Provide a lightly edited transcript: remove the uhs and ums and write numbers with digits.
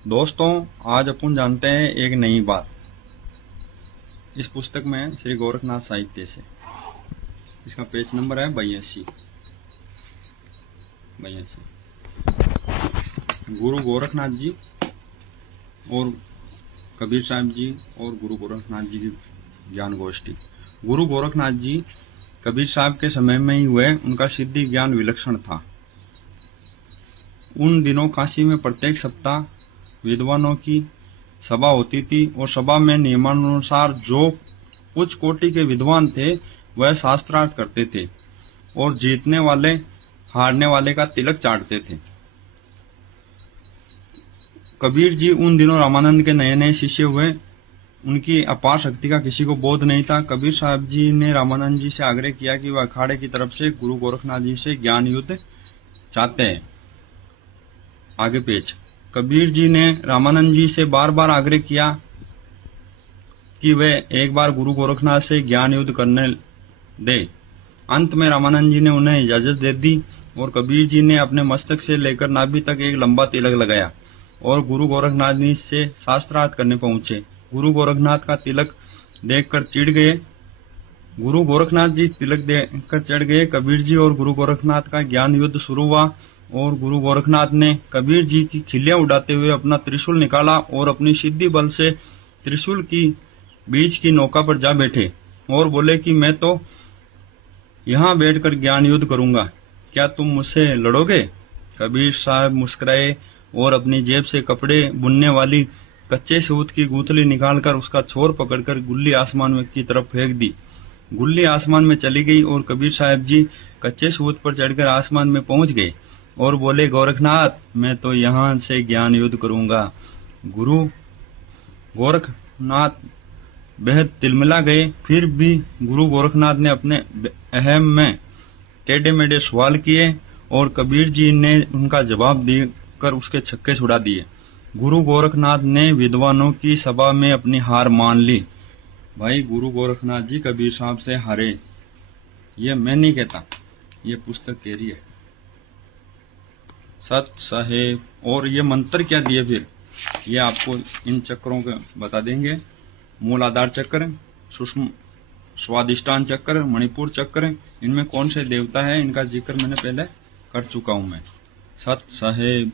दोस्तों, आज अपन जानते हैं एक नई बात। इस पुस्तक में श्री गोरखनाथ साहित्य से इसका पेज नंबर है 82। गुरु गोरखनाथ जी और कबीर साहब जी और गुरु गोरखनाथ जी की ज्ञान गोष्ठी। गुरु गोरखनाथ जी कबीर साहब के समय में ही हुए। उनका सिद्धि ज्ञान विलक्षण था। उन दिनों काशी में प्रत्येक सप्ताह विद्वानों की सभा होती थी और सभा में नियमानुसार जो उच्च कोटि के विद्वान थे वह शास्त्रार्थ करते थे और जीतने वाले हारने वाले का तिलक चाटते थे। कबीर जी उन दिनों रामानंद के नए नए शिष्य हुए। उनकी अपार शक्ति का किसी को बोध नहीं था। कबीर साहब जी ने रामानंद जी से आग्रह किया कि वह अखाड़े की तरफ से गुरु गोरखनाथ जी से ज्ञान युद्ध चाहते हैं। आगे पेज। कबीर जी ने रामानंद जी से बार बार आग्रह किया कि वे एक बार गुरु गोरखनाथ से ज्ञान युद्ध करने दे। अंत में रामानंद जी ने उन्हें इजाजत दे दी और कबीर जी ने अपने मस्तक से लेकर नाभि तक एक लंबा तिलक लगाया और गुरु गोरखनाथ जी से शास्त्रार्थ करने पहुंचे। गुरु गोरखनाथ का तिलक देखकर चिढ़ गए। गुरु गोरखनाथ जी तिलक देखकर चढ़ गए। कबीर जी और गुरु गोरखनाथ का ज्ञान युद्ध शुरू हुआ और गुरु गोरखनाथ ने कबीर जी की खिल्लियां उड़ाते हुए अपना त्रिशूल निकाला और अपनी सिद्धि बल से त्रिशूल की बीच की नौका पर जा बैठे और बोले कि मैं तो यहाँ बैठकर ज्ञान युद्ध करूंगा, क्या तुम मुझसे लड़ोगे? कबीर साहब मुस्कुराए और अपनी जेब से कपड़े बुनने वाली कच्चे सूत की गूंथली निकालकर उसका छोर पकड़कर गुल्ली आसमान की तरफ फेंक दी। गुल्ली आसमान में चली गई और कबीर साहब जी कच्चे सूत पर चढ़कर आसमान में पहुंच गए और बोले, गोरखनाथ, मैं तो यहाँ से ज्ञान युद्ध करूंगा। गुरु गोरखनाथ बेहद तिलमिला गए। फिर भी गुरु गोरखनाथ ने अपने अहम में टेढ़े मेढ़े सवाल किए और कबीर जी ने उनका जवाब देकर उसके छक्के छुड़ा दिए। गुरु गोरखनाथ ने विद्वानों की सभा में अपनी हार मान ली। भाई, गुरु गोरखनाथ जी कबीर साहब से हारे, ये मैं नहीं कहता, ये पुस्तक कह रही है। सत साहेब। और ये मंत्र क्या दिए फिर, ये आपको इन चक्रों के बता देंगे। मूल आधार चक्र, सूक्ष्म स्वादिष्टान चक्र, मणिपुर चक्र, इनमें कौन से देवता है इनका जिक्र मैंने पहले कर चुका हूं मैं। सत साहेब।